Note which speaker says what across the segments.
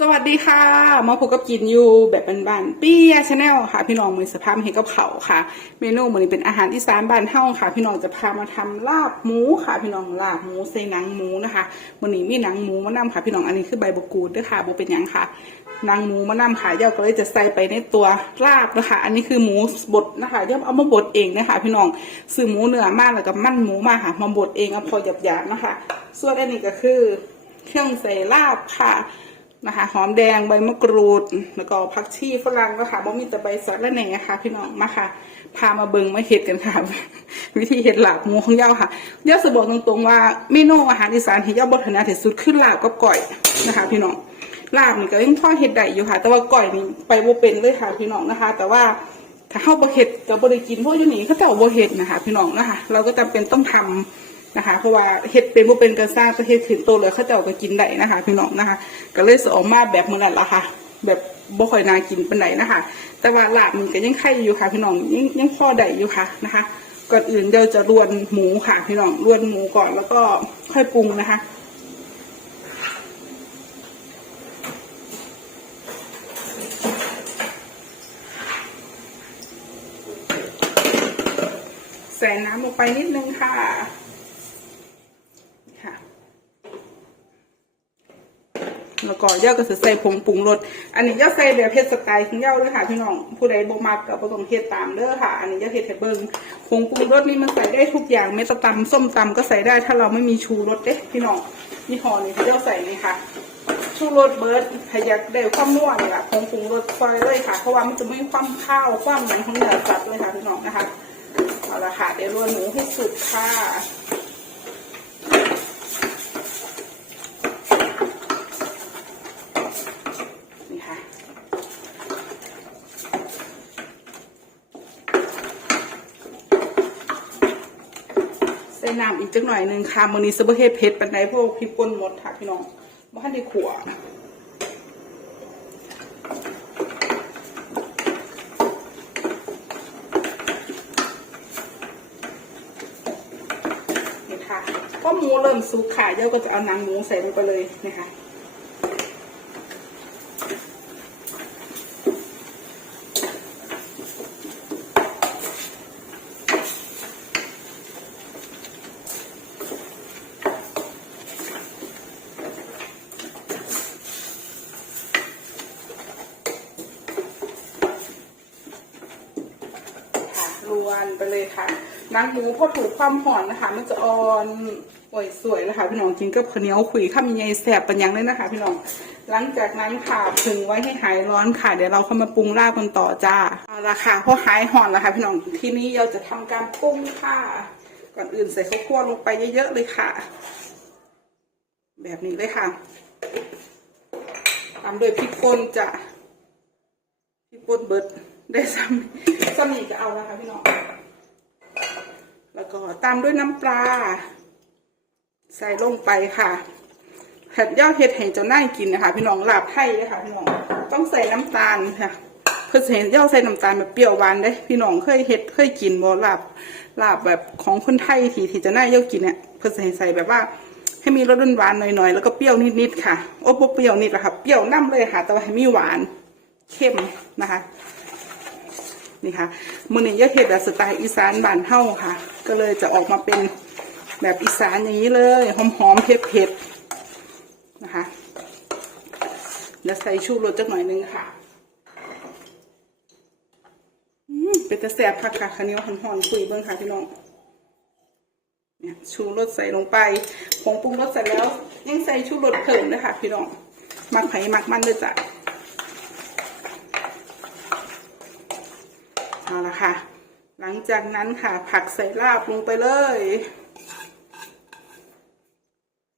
Speaker 1: สวัสดีค่ะ มาพบกับกินอยู่แบบบ้านๆปี้ยชาแนลค่ะ พี่น้องมือสภาพเห็นกับเขาค่ะ เมนูมือนี้เป็นอาหารอีสานบ้านเฮาค่ะ พี่น้องจะพามาทำลาบหมูค่ะ พี่น้องลาบหมูใส่หนังหมูนะคะมือนี้มีหนังหมูมานำค่ะ พี่น้องอันนี้คือใบบกูดด้วยค่ะบ่เป็นยังค่ะหนังหมูมานำค่ะเย่าก็เลยจะใส่ไปในตัวลาบนะคะ อันนี้คือหมูบดนะคะเย่าเอามาบดเองนะคะ พี่น้องซื้อหมูเนื้อมากแล้วก็มั่นหมูมาค่ะ มาบดเองเอาพอหยาบๆนะคะ ส่วนอันนี้ก็คือ เครื่องใส่ลาบค่ะ นะคะ หอมแดงใบมะกรูด แล้วก็ผักชีฝรั่งนะคะบ่มีแต่ใบสะระแหน่ค่ะ พี่น้องมาค่ะ พามาเบิงมาเห็ดกันค่ะ วิธีเห็ดหลาบหมูของเย้าค่ะเย้าสบอกตรงๆว่าเมนูอาหารอีสานที่เย้าบทนาที่สุดคือลาบกับก่อยนะคะ พี่น้องลาบนี่ก็ยังพอเห็ดได้อยู่ค่ะ แต่ว่าก่อยนี่ไปบ่เป็นเลยค่ะ พี่น้องนะคะ แต่ว่าถ้าเข้าบ่เห็ดจะบ่ได้กินพราะอยู่นี่เขาจะเอาบ่เห็ดนะคะ พี่น้องนะคะ เราก็จำเป็นต้องทำ นะคะเพราะว่าเฮ็ดเป็นบ่เป็นการสร้างประเทศขึ้นโตเลยเขาเจ้าก็กินได้นะคะพี่น้องนะคะ ก็เลยสออกมาแบบมื้อนั้นละค่ะ แบบบ่ค่อยน่ากินปานใดนะคะ แต่ว่าลาบมันก็ยังไข่อยู่ค่ะ พี่น้องยังยังพอได้อยู่ค่ะนะคะ ก่อนอื่นเดี๋ยวจะรวนหมูค่ะ พี่น้องรวนหมูก่อนแล้วก็ค่อยปรุงนะคะใส่น้ำลงไปนิดนึงค่ะ แล้วก็ย่าก็จะใส่ผงปรุงรสอันนี้ย่าใส่แบบเฮ็ดสไตล์ของย่าเลยค่ะพี่น้องผู้ใดบ่มักก็บ่ต้องเฮ็ดตามเด้อค่ะ อันนี้ย่าเฮ็ดให้เบิ่งผงปรุงรสนี่มันใส่ได้ทุกอย่างเม็ดตำส้มตำก็ใส่ได้ถ้าเราไม่มีชูรสเด้พี่น้องนี่ห่อนี่ที่ย่าใส่นี่ค่ะชูรสเบิร์ดพยักได้ความนัวนี่แหละผงปรุงรสซอยเลยค่ะ เพราะว่ามันจะไม่ความข้าวความเหมือนของเนื้อสัตว์เลยค่ะพี่น้องนะคะเอาละค่ะเดี๋ยวรวนหมูให้สุดค่ะ ส่น้ำอีกจักหน่อยหนึ่งค่ะมือนี้ซบเฮ็ดเผ็ดปันไดพวกพริกป่นหมดค่ะพี่น้องบ่ทันได้ขัวนี่ค่ะพอหมูเริ่มสุกค่ะเดี๋ยวก็จะเอาหนังหมูใส่ลงไปเลยนะคะ วนไปเลยค่ะนังหมูพอถูกความห่อนนะคะ มันจะอ่อนสวยเลยค่ะพี่น้องกินกับข้าวเหนียวขุยข้าวมีไงแสบปัญญังเลยนะคะ พี่น้องหลังจากนั้นค่ะพึงไว้ให้หายร้อนค่ะ เดี๋ยวเราเข้ามาปรุงลาบกันต่อจ้าเอาละค่ะพอหายห่อนแล้วค่ะ พี่น้องทีนี้เราจะทำการปรุงค่ะ ก่อนอื่นใส่ข้าวคั่วลงไปเยอะๆเลยค่ะ แบบนี้เลยค่ะตามด้วยพริกป่นจ้ะพี่ปนเบิดได้ซ้ำซ้ำนี่จะเอาแล้วค่ะพี่น้อง แล้วก็ตามด้วยน้ำปลา ใส่ลงไปค่ะเห็ดย่อเห็ดเห็นจะน่ากินนะคะพี่น้องลาบไทยนะคะพี่น้องต้องใส่น้ำตาลค่ะเพื่อเห็นย่อใส่น้ำตาลแบบเปรี้ยวหวานได้พี่น้องเคยเห็ดเคยกินบ่ลาบลาบแบบของคนไทยที่ที่จะน่าย่อกินเนี่ยเพื่อเห็นใส่แบบว่าให้มีรสหวานๆหน่อยๆแล้วก็เปรี้ยวนิดๆค่ะโอ้บ่เปรี้ยวนิดละค่ะเปรี้ยวน้ำเลยค่ะ แต่ว่าให้มีหวานเข้มนะคะ นี่ค่ะมือนี้ยะเห็ดแบบสไตล์อีสานบ้านเฮาค่ะ ก็เลยจะออกมาเป็นแบบอีสานอย่างนี้เลยหอมๆเผ็ดๆนะคะเดี๋ยวใส่ชูรสจักหน่อยนึงค่ะอืมเป็นตะแสบค่ะค่ะข้าวเหนียวหอนๆคุยเบิ้งค่ะพี่น้องเนี่ยชูรสใส่ลงไปผงปรุงรสเสร็จแล้ว ยังใส่ชูรสเพิ่มด้วยค่ะพี่น้องมักไผ่มักมันด้วยจ้ะ เอาละค่ะ หลังจากนั้นค่ะ ผักใส่ลาบลงไปเลย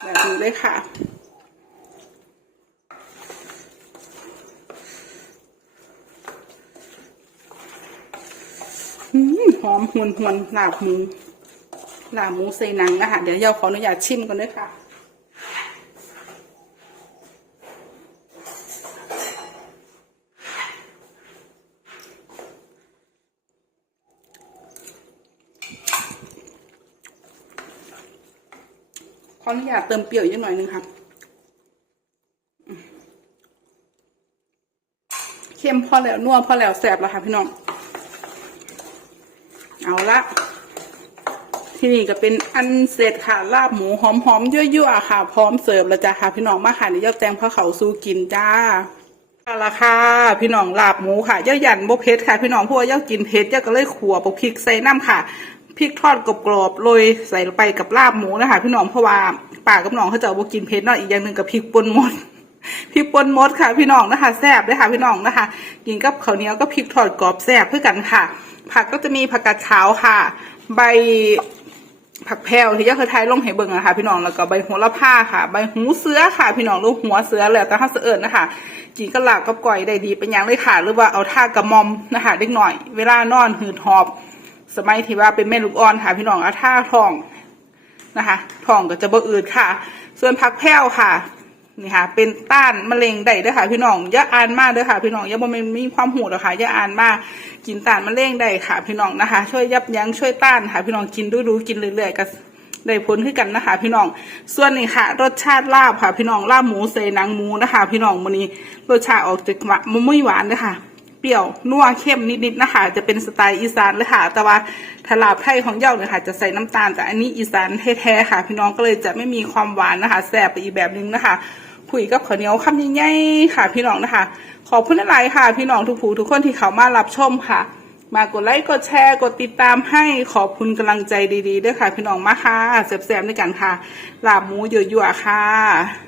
Speaker 1: แบบนี้เลยค่ะหอมหวนหวนลาบหมูลาบหมูใส่หนังนะคะเดี๋ยวเราขออนุญาตชิมก่อนด้วยค่ะ ออนุญาตเติมเปรี้ยวอีกหน่อยนึงค่ะเข้มพอแล้วนัวพอแล้วแสบแล้วค่ะพี่น้อง เอาละที่นี่ก็เป็นอันเสร็จค่ะลาบหมูหอมๆยั่วๆค่ะ พร้อมเสิร์ฟแล้วจ้าค่ะพี่น้องมาค่ะเดี๋ยวยกแจงพระเขาสู้กินจ้าเอาละค่ะพี่น้องลาบหมูค่ะย่าหยันบ่เผ็ดค่ะ พี่น้องพว่าย่ากินเผ็ดย่าก็เลยขัวปกพริกใส่น้ำค่ะ พริกทอดกรอบๆโรยใส่ลงไปกับลาบหมูนะคะพี่น้องเพราะว่าป่ากับน้องเขาจะบ่กินเผ็ดเนาะอีกอย่างหนึ่งกับพริกป่นมดพริกป่นมดค่ะ พี่น้องนะคะแซ่บด้วยค่ะพี่น้องนะคะ กินกับข้าวเหนียวก็พริกทอดกรอบแซ่บเพื่อกันค่ะ ผักก็จะมีผักกาดขาวค่ะ ใบผักแพรวที่ยาเคยทายลงให้เบิ่งอะค่ะ พี่น้องแล้วก็ใบโหระพาค่ะ ใบหูเสือค่ะ พี่น้องลูกหัวเสือแล้วแต่ถ้าเสือเอิญนะคะกินกระหลาบกับก่อยได้ดีเป็นอย่างเลยค่ะ หรือว่าเอาท่ากระมอมนะคะเล็กหน่อย เวลานอนหืดหอบ สมัยที่ว่าเป็นแม่ลูกอ่อนค่ะ พี่น้องเอาท่าทองนะคะทองก็จะบ่อืดค่ะ ส่วนผักแพ้วค่ะนี่ค่ะ เป็นต้านมะเร็งได้เด้วยค่ะ พี่น้องอย่าอ่านมากเด้อค่ะ พี่น้องอย่าบ่มมีความหูหรอกค่ะอย่าอ่านมากกินต้านมะเร็งได้ค่ะ พี่น้องนะคะ ช่วยยับยั้งช่วยต้านค่ะ พี่น้องกินดูดูๆกินเรื่อยๆก็ได้ผลขึ้นกันนะคะ พี่น้อง ส่วนนี้ค่ะ รสชาติลาบค่ะ พี่น้องลาบหมูใส่หนังหมูนะคะ พี่น้องมื้อนี้รสชาติออกจากหวานไม่หวานเลยค่ะ เปรี้ยวนัวเข้มนิดๆนะคะจะเป็นสไตล์อีสานเลยค่ะ แต่ว่าถลาบไทยของเย้าเนี่ยค่ะจะใส่น้ำตาลแต่อันนี้อีสานแท้ๆค่ะ พี่น้องก็เลยจะไม่มีความหวานนะคะแสบไปอีกแบบนึงนะคะคุยกับข้าวเหนียวคำใหญ่ๆค่ะ พี่น้องนะคะ ขอบคุณหลายค่ะ พี่น้องทุกผู้ทุกคนที่เข้ามารับชมค่ะ มากดไลค์กดแชร์กดติดตามให้ขอบคุณกำลังใจดีๆด้วยค่ะ พี่น้องมาค่ะแซ่บๆด้วยกันค่ะลาบหมูยั่วๆค่ะ